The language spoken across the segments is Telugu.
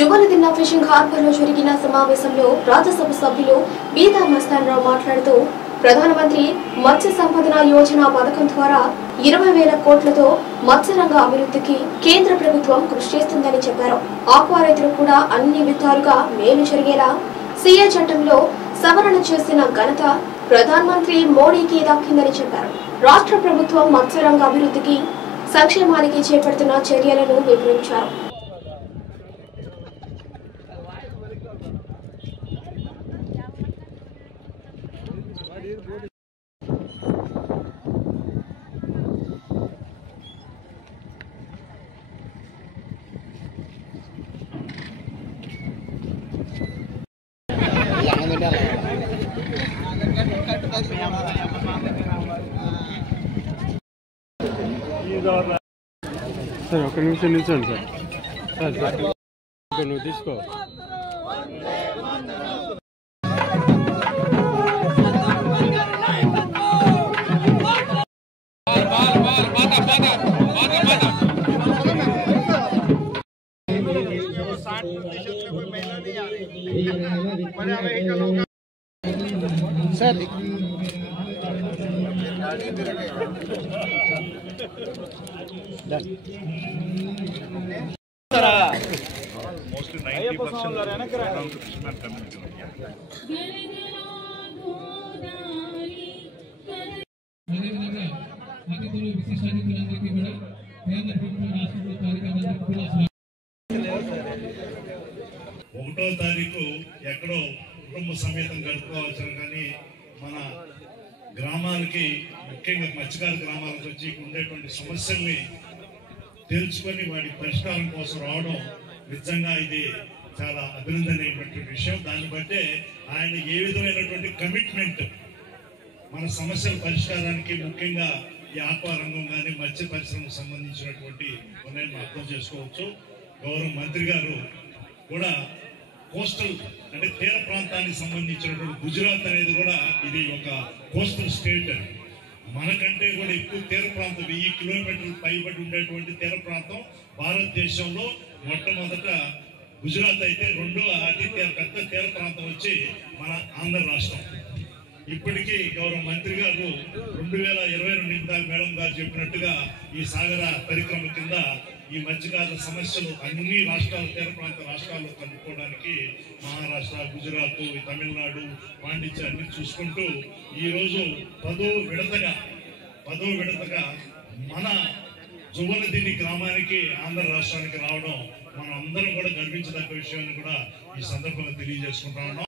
జువలదిన్న ఫిషింగ్ హార్బర్ లో జరిగిన సమావేశంలో రాజ్యసభ సభ్యులు బీదా మస్తానరావు మాట్లాడుతూ ప్రధానమంత్రి మత్స్య సంపదన యోజన పథకం ద్వారా 20,000 కోట్లతో మత్స్యరంగ అభివృద్ధికి కేంద్ర ప్రభుత్వం కృషి చేస్తుందని చెప్పారు. ఆక్వా రైతులకు కూడా అన్ని విధాలుగా మేలు జరిగేలా సీఏ చట్టంలో సవరణ చేసిన ఘనత ప్రధానమంత్రి మోడీకి దక్కిందని చెప్పారు. రాష్ట్ర ప్రభుత్వం మత్స్యరంగ అభివృద్ధికి సంక్షేమానికి చేపడుతున్న చర్యలను వివరించారు. సార్ ఒక నిమిషం నిల్చోండి సార్. నువ్వు తీసుకో. Sir mostly 90% belong to fisherman community. అదేవిధంగా అతిథులు విశిష్ట అతిథులందరికీ కూడా కేంద్ర ప్రభుత్వ రాష్ట్ర కార్యక్రమాలకు కూడా 1వ తారీఖు ఎక్కడో కుటుంబ సమేతం గడుపుకోవాల్సిన కానీ మన గ్రామాలకి ముఖ్యంగా మత్స్యకార గ్రామాలకు వచ్చి ఉండేటువంటి సమస్యల్ని తెలుసుకొని వాటి పరిష్కారం కోసం రావడం నిజంగా ఇది చాలా అభినందనీయమైనటువంటి విషయం. దాన్ని బట్టే ఆయన ఏ విధమైనటువంటి కమిట్మెంట్ మన సమస్యల పరిష్కారానికి ముఖ్యంగా ఈ ఆక్వా రంగం కానీ మత్స్య పరిశ్రమకు సంబంధించినటువంటి ఉన్నాయని అర్థం చేసుకోవచ్చు. గౌరవ మంత్రి గారు కూడా కోస్టల్ అంటే తీర ప్రాంతానికి సంబంధించినటువంటి గుజరాత్ అనేది కూడా ఇది ఒక కోస్టల్ స్టేట్. మనకంటే కూడా ఎక్కువ తీర ప్రాంతం 1000 కిలోమీటర్లు పైబడి ఉండేటువంటి తీర ప్రాంతం భారతదేశంలో మొట్టమొదట గుజరాత్ అయితే రెండో అతి పెద్ద తీర ప్రాంతం వచ్చి మన ఆంధ్ర రాష్ట్రం. ఇప్పటికీ గౌరవ మంత్రి గారు 2022 ఇందాక మేడం గారు చెప్పినట్టుగా ఈ సాగర పరిక్రమ కింద ఈ మత్స్యకారుల సమస్యలు అన్ని రాష్ట్రాల తీర ప్రాంత రాష్ట్రాల్లో కనుక్కోవడానికి మహారాష్ట్ర, గుజరాత్, తమిళనాడు, పాండిచ్చేరి అన్ని చూసుకుంటూ ఈరోజు 10వ విడతగా మన జువలదిన్ని గ్రామానికి ఆంధ్ర రాష్ట్రానికి రావడం మనం అందరం కూడా గర్వించదగ్గ విషయాన్ని కూడా ఈ సందర్భంగా తెలియజేసుకుంటా ఉన్నాం.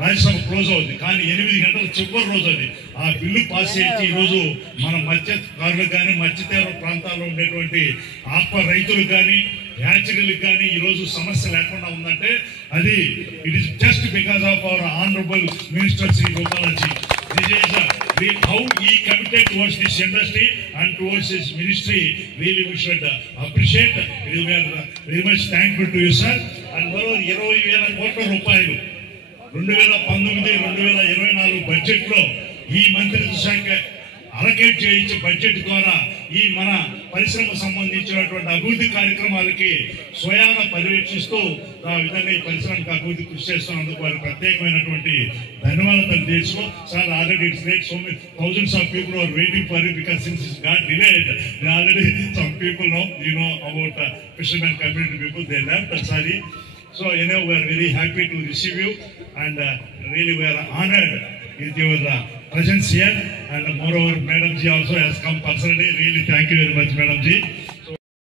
రాజ్యసభ క్లోజ్ అవుతుంది కానీ 8 గంటల చివరి రోజు అది ఆ బిల్లు పాస్ చేసి ఈరోజు మన మత్స్యకారులకు కానీ మత్స్యతీర ప్రాంతాల్లో ఉండేటువంటి ఆక్వా రైతులకు కానీ యాచకులకు కానీ ఈరోజు సమస్య లేకుండా ఉందంటే అది it is just because of our honourable minister Shri Rupalaji. How he committed towards this industry and towards his ministry, really we should appreciate. We are very much thankful to you, sir. And moreover 20,000 కోట్ల రూపాయలు 2019-2024 బడ్జెట్ లో ఈ మంత్రిత్వ శాఖ అలకేట్ చేయించే బడ్జెట్ ద్వారా ఈ మన పరిశ్రమ సంబంధించినటువంటి అభివృద్ధి కార్యక్రమాలకి స్వయాన పర్యవేక్షిస్తూ ఆ విధంగా ఈ పరిశ్రమకు అభివృద్ధి కృషి చేస్తున్నందుకు వారికి ప్రత్యేకమైనటువంటి ధన్యవాదాలు తెలుసుకో sir. Already it's great so many thousands of people are waiting for it because since it's got delayed. Already some people know about fishermen community people they left sorry. So we are very happy to receive you and really we are honored with your presence here, and moreover Madam Ji also has come personally. Really thank you very much Madam Ji.